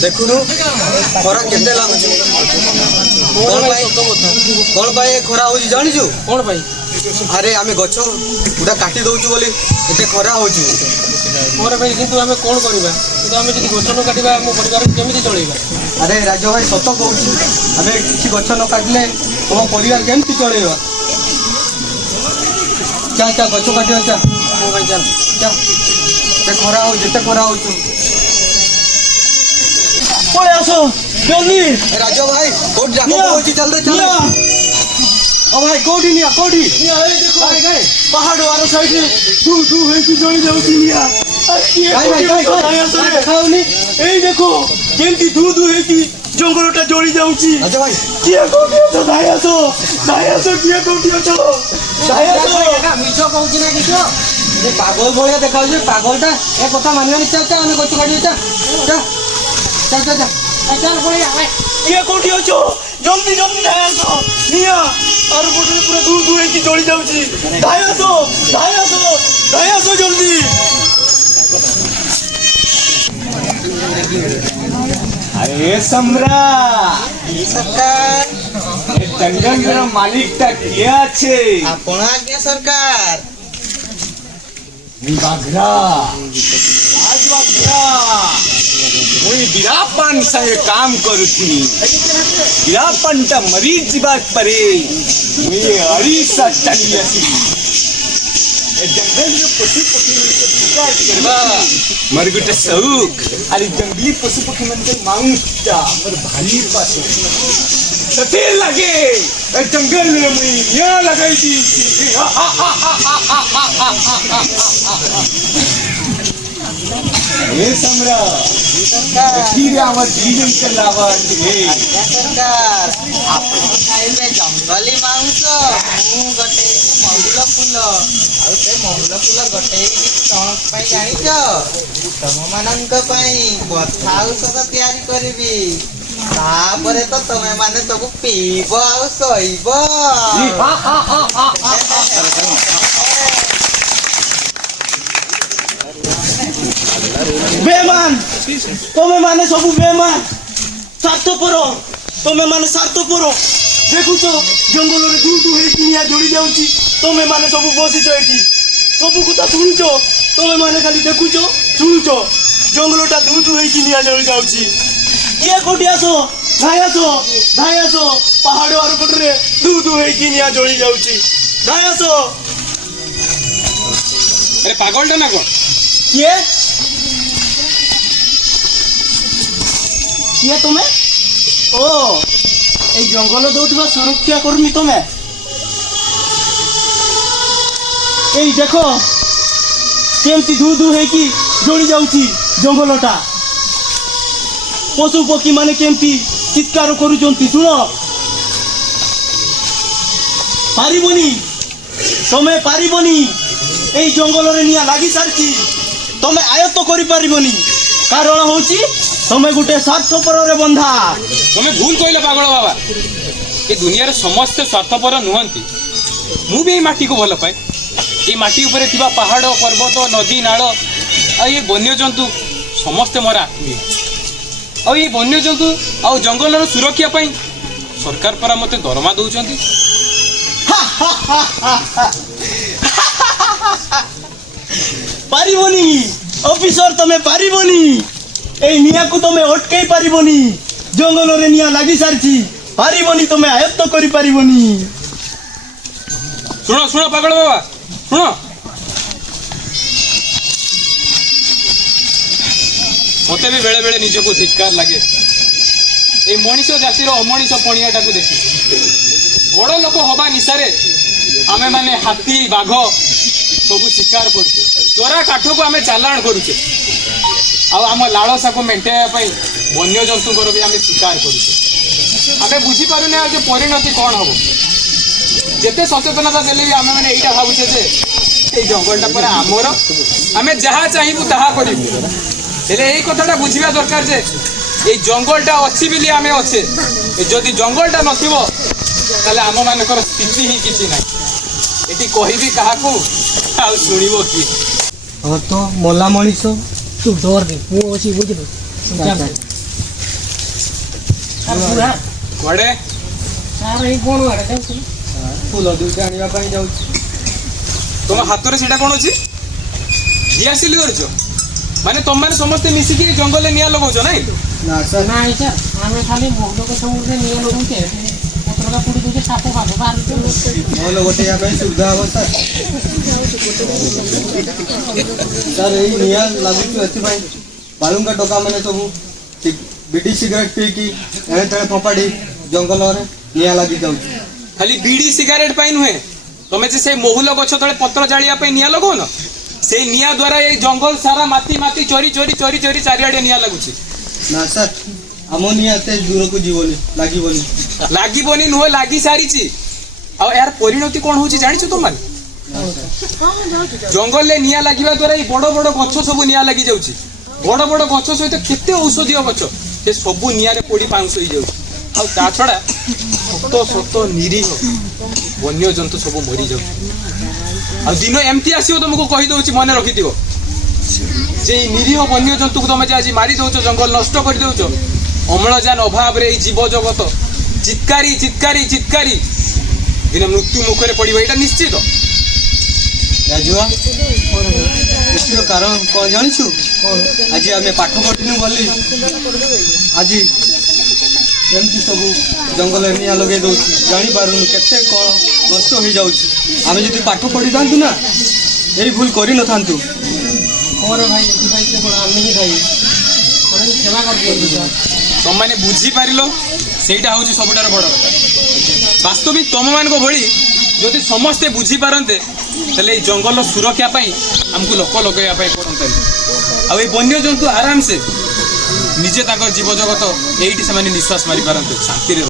देखुनु खरा केते लागुछ कोन पाए खरा होजी जानिछु कौन भाई अरे आमे गछ पूरा काटी दउछु बोली एते खरा होजी मोर भाई किंतु हमें कौन करबा किंतु हमें जदी गछ न काटिबा हम परिवार को केमिति चलेबा अरे राजू भाई सत कहूछु आमे किछि गछ न काटले तुम परिवार केमति चलेबा चा चा गछ काटियो चा ओ भाई चल चा ते खरा हो जेते खरा होछु पळे आसो जल्दी राजू भाई कोट जाको होची चल रे चल ओ भाई कोठी निया कोठी निया ए देखो गाय गाय पहाड़ वाला साइड रे तू हेकी जणी जाउची निया खाओनी ए देखो केमती तू हेकी जंगलटा जळी जाउची राजू भाई किया कोठी अछो दायासो किया कोठी अछो दायासो मिछो कहूची ना किछो ये पागल भलिया देखाउ जे पागलटा ए कथा मानियानी चा चा हम गछ काटियो चा चा चा चा चा चल भलिया किया कोठी अछो जल्दी दायासो निया आर कोठी पूरा दूर हेकी जळी जाउची दायासो जल्दी अरे सम्रा सरकार ए जंगल मालिकटा किया আছে आपण आज्ञा सरकार बाघरा मुई बिरापन से काम करुथी बिरापनटा मरी जीवात परे मुई अरीसा चली आसी ए जंगल रे पशु पक्षी शिकार करबा मर गुटे शौक अरे जंगली पशु पक्षी मन के मांसटा पर भारी पासो सते लगे ए जंगल रे मुई या लगाई दी ए सम्रा सरकार आवर जीवन के लावा रे सरकार आपण खाइबे जंगली मांस मु गटे मंगुल फूल आ से मंगुल फूल गटे कौन पाई जानिछ तम मानंक पाई बथा औषध तैयारी करबी तापरे तो तमे माने सब पीबो आ सईबो बेमान तमे माने सब बेमान स्वार्थपर तमे माने स्वार्थपर देखुछ जंगल रे दूर हेकी निया जोड़ी जाउची तमे माने सब बसिछ एठी सब कथा सुनुछ तमे माने खाली देखुछ सुनुछ जंगलटा दूर हेकी निया जोड़ी जाउची ये कोठी आसो धायासो पहाड़ आर पटरे दूर हेकी निया जोड़ी जाउची धायासो अरे पागलटा ना कोन किए तुम्हें ओ ए जंगल दौथबा सुरक्षा कर्मी तुम्हें ए देखो केमती धू हेकी जोड़ी जाउची जंगलटा पशु पक्षी माने केमती चित्कार करूचंती सुन पारिबनी ए जंगल रे निया लागी सारची तमे आयत्त करि पारिबनी कारण होची तमे गुटे स्वार्थपर रे बंधा तमे भूल कहले पागल बाबा ए दुनिया रे समस्त स्वार्थपर नुहंती मु भी ए माटी को भल पाए ए माटी ऊपर थिबा पहाड़ पर्वत नदी नाल आ ये वन्य जंतु समस्त मोर आत्मीय आ ये वन्य जंतु आ जंगल सुरक्षा पाई सरकार परा मते दरमा दउचंती पारिबनी ऑफिसर तमे पारिबनी ए निया को तमे अटकाई पारिबनी जंगल रे निया लागी सारची पारिबनी तमे आयत्त करि पारिबनी सुनो पागल बाबा सुनो मते भी बेले बेले निज को धिक्कार लगे ए मनीष जातिर अमनीष पणियाटा को देखि बड़ लोक हवा निशारे आमे माने हाथी बाघ सब शिकार करुचे चोरा काठ को आमे चालाण करुचे आम लालसा को मेन्टेवा वन्य जंतु भी आम शिकार करुचे आम बुझीपारे आज परिणति कौन हम जिते सचेतनता देले भी आम मैंने यहाँ भावुचे जे जंगलटा पर आमर आम जहाँ चाहबू ता करूँ यही कथाटा बुझा दरकार जे ये जंगलटा अच्छी बोली आम अच्छे जदि जंगलटा नथिबो ताले आम मानकर स्थिति ही किसी ना ये कहबी क्या शुणव कि हाँ तो मला मनीष तू डर दे वो अच्छी बुझ କୁଆଡେ? ଫୁଲ ଦୁଇଟା ଆଣିବା ପାଇଁ ଯାଉଛି। ତମ ହାତରେ ସେଇଟା କଣ ଅଛି? ଦିଆସିଲି କରିଛ? ମାନେ ତମମାନେ ସମସ୍ତେ ମିଶିକି ଜଙ୍ଗଲରେ ନିଆଁ ଲଗାଉଛ ନାଇଁ? ନା ସାର୍, ନାଇଁ ସାର୍, ଆମେ ଖାଲି ମହୁଲ ଗଛ ଗୋଟେ ନିଆଁ ଲଗାଉଛେ, ପତ୍ରଟା ପୋଡ଼ି ଦଉଛେ, ସାପ ଫାପ ବାହାରୁଛି। ମହଲ ଗୋଟେଇବା ପାଇଁ ସୁବିଧା ହବ ସାର୍। ସାର୍ ଏଇ ନିଆଁ ଲାଗୁଛୁ ଏଥିପାଇଁ ବାଲୁଙ୍କା ଟୋକା ମାନେ ସବୁ ବିଡି ସିଗାରେଟ ପିଇକି ଏଣେ ତେଣେ ଫୋପାଡ଼ି ଜଙ୍ଗଲରେ ନିଆଁ ଲାଗି ଯାଉଛି। ଖାଲି ବିଡି ସିଗାରେଟ ପାଇଁ ନୁହେଁ, ତମେ ଯେ ସେଇ ମହୁଲ ଗଛ ତଳେ ପତ୍ର ଜାଳିବା ପାଇଁ ନିଆଁ ଲଗାଉନ, ସେଇ ନିଆଁ ଦ୍ୱାରା ଏଇ ଜଙ୍ଗଲ ସାରା ମାଟି ମାଟି ଚୋରି ଚୋରି ଚୋରି ଚୋରି ଚାରିଆଡେ ନିଆଁ ଲାଗୁଛି। ନା ସାର୍, ଆମ ନିଆଁ ଏତେ ଦୂରକୁ ଯିବନି, ଲାଗିବନି। ଲାଗିବନି ନୁହେଁ, ଲାଗି ସାରିଛି। ଆଉ ଏହାର ପରିଣତି କଣ ହଉଛି ଜାଣିଛ ତମମାନେ? ଜଙ୍ଗଲରେ ନିଆଁ ଲାଗିବା ଦ୍ୱାରା ଏଇ ବଡ ବଡ ଗଛ ସବୁ ନିଆଁ ଲାଗି ଯାଉଛି। ବଡ ବଡ ଗଛ ସହିତ କେତେ ଔଷଧୀୟ ଗଛ ସେ ସବୁ ନିଆଁରେ ପୋଡି ପାଉଁଶ ହେଇଯାଉଛି। ଆଉ ତା ଛଡା ଶତ ଶତ ନିରୀହ ବନ୍ୟଜନ୍ତୁ ସବୁ ମରିଯାଉଛି। ଆଉ ଦିନ ଏମିତି ଆସିବ, ତମକୁ କହିଦଉଛି ମନେ ରଖିଥିବ, ଯେ ଏଇ ନିରୀହ ବନ୍ୟଜନ୍ତୁକୁ ତମେ ଯେ ଆଜି ମାରି ଦଉଛ, ଜଙ୍ଗଲ ନଷ୍ଟ କରିଦଉଛ, ଅମ୍ଳଜାନ ଅଭାବରେ ଏଇ ଜୀବ ଜଗତ ଚିତ୍କାରି ଚିତ୍କାରି ଚିତ୍କାରି ଦିନେ ମୃତ୍ୟୁ ମୁଖରେ ପଡିବ, ଏଇଟା ନିଶ୍ଚିତ। ରାଜୁଆ, ଏଥିର କାରଣ କଣ ଜାଣିଛୁ? ଆଜି ଆମେ ପାଠ ପଢିନୁ ବୋଲି ଆଜି ଏମିତି ସବୁ ଜଙ୍ଗଲରେ ନିଆଁ ଲଗେଇ ଦଉଛି, ଜାଣିପାରୁନୁ କେତେ କଣ ନଷ୍ଟ ହେଇଯାଉଛି। ଆମେ ଯଦି ପାଠ ପଢିଥାନ୍ତୁ ନା, ଏଇ ଭୁଲ କରିନଥାନ୍ତୁ। ମୋର ଭାଇ ଏଥିପାଇଁ କେବଳ ଆମେ ହିଁ ଦାୟୀ। ଆମକୁ କ୍ଷମା କରିଦିଅନ୍ତୁ ସାର୍। ତମମାନେ ବୁଝିପାରିଲ, ସେଇଟା ହଉଛି ସବୁଠାରୁ ବଡ କଥା। ବାସ୍ତବିକ ତମମାନଙ୍କ ଭଳି ଯଦି ସମସ୍ତେ ବୁଝିପାରନ୍ତେ, ତାହେଲେ ଏଇ ଜଙ୍ଗଲ ସୁରକ୍ଷା ପାଇଁ ଆମକୁ ଲୋକ ଲଗାଇବା ପାଇଁ ପଡନ୍ତାନି। ଆଉ ଏଇ ବନ୍ୟଜନ୍ତୁ ଆରାମସେ ନିଜେ ତାଙ୍କର ଜୀବଜଗତ ଏଇଠି ସେମାନେ ନିଶ୍ୱାସ ମାରିପାରନ୍ତେ ଶାନ୍ତିରେ।